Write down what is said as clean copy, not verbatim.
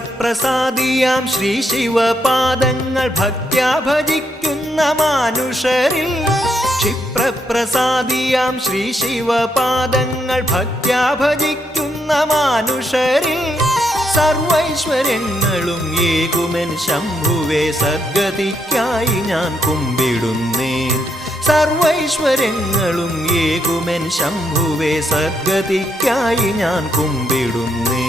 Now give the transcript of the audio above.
ക്ഷിപ്രപ്രസാദിയാം ശ്രീ ശിവപാദങ്ങൾ ഭക്ത്യാ ഭജിക്കുന്ന മാനുഷരിൽ ക്ഷിപ്രപ്രസാദിയാം ശ്രീ ശിവപാദങ്ങൾ ഭക്ത്യാ ഭജിക്കുന്ന മാനുഷരിൽ സർവൈശ്വര്യങ്ങളും ഏകുമെൻ ശംഭുവേ സദ്ഗതിക്കായി ഞാൻ കുമ്പിടുന്നേൻ സർവൈശ്വര്യങ്ങളും ഏകുമെൻ ശംഭുവേ സദ്ഗതിക്കായി ഞാൻ കുമ്പിടുന്നേൻ